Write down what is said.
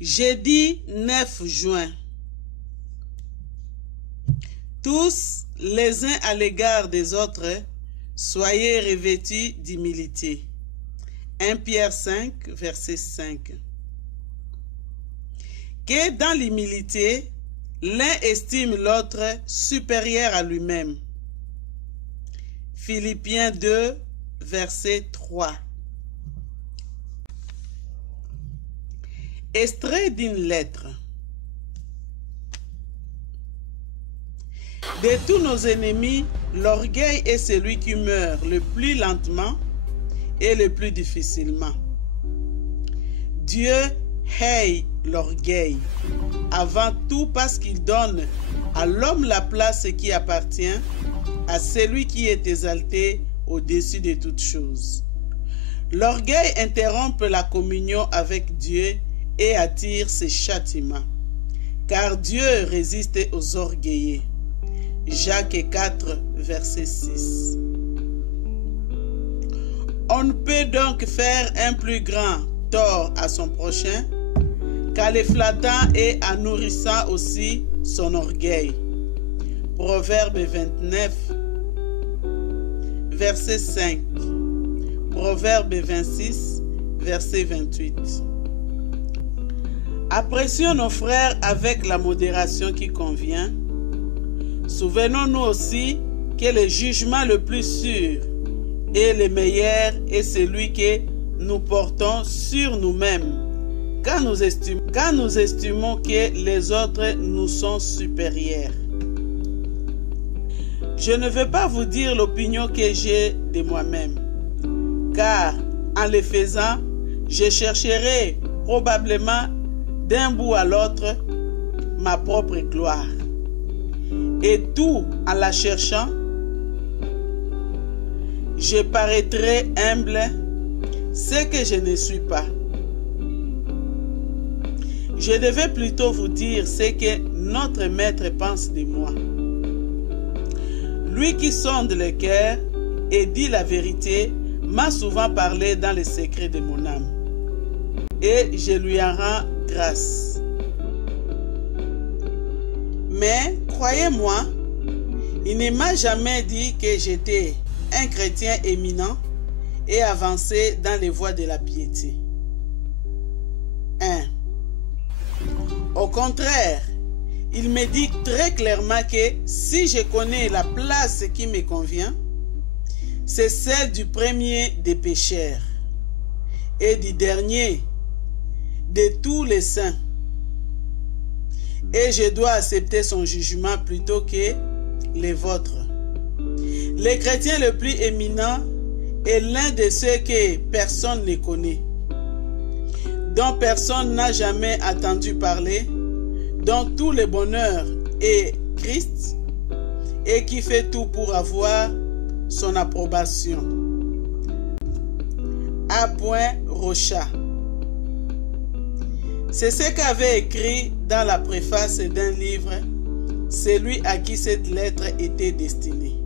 Jeudi 9 juin. Tous, les uns à l'égard des autres, soyez revêtus d'humilité. 1 Pierre 5, verset 5. Que dans l'humilité, l'un estime l'autre supérieur à lui-même. Philippiens 2, verset 3. Extrait d'une lettre. De tous nos ennemis, l'orgueil est celui qui meurt le plus lentement et le plus difficilement. Dieu hait l'orgueil avant tout parce qu'il donne à l'homme la place qui appartient à celui qui est exalté au-dessus de toutes choses. L'orgueil interrompt la communion avec Dieu et attire ses châtiments, car Dieu résiste aux orgueilleux. Jacques 4, verset 6. On ne peut donc faire un plus grand tort à son prochain qu'en le flattant et en nourrissant aussi son orgueil. Proverbe 29, verset 5. Proverbe 26, verset 28. Apprécions nos frères avec la modération qui convient. Souvenons-nous aussi que le jugement le plus sûr et le meilleur est celui que nous portons sur nous-mêmes quand nous estimons que les autres nous sont supérieurs. Je ne veux pas vous dire l'opinion que j'ai de moi-même, car en le faisant, je chercherai probablement d'un bout à l'autre ma propre gloire. Et tout en la cherchant, je paraîtrai humble, ce que je ne suis pas. Je devais plutôt vous dire ce que notre Maître pense de moi. Lui qui sonde le cœur et dit la vérité m'a souvent parlé dans les secrets de mon âme. Et je lui en rends grâce. Mais, croyez-moi, il ne m'a jamais dit que j'étais un chrétien éminent et avancé dans les voies de la piété. 1. Au contraire, il me dit très clairement que si je connais la place qui me convient, c'est celle du premier des pécheurs et du dernier de tous les saints. Et je dois accepter son jugement plutôt que les vôtres. Le chrétien le plus éminent est l'un de ceux que personne ne connaît, dont personne n'a jamais entendu parler, dont tout le bonheur est Christ et qui fait tout pour avoir son approbation. A. Rocha. C'est ce qu'avait écrit dans la préface d'un livre celui à qui cette lettre était destinée.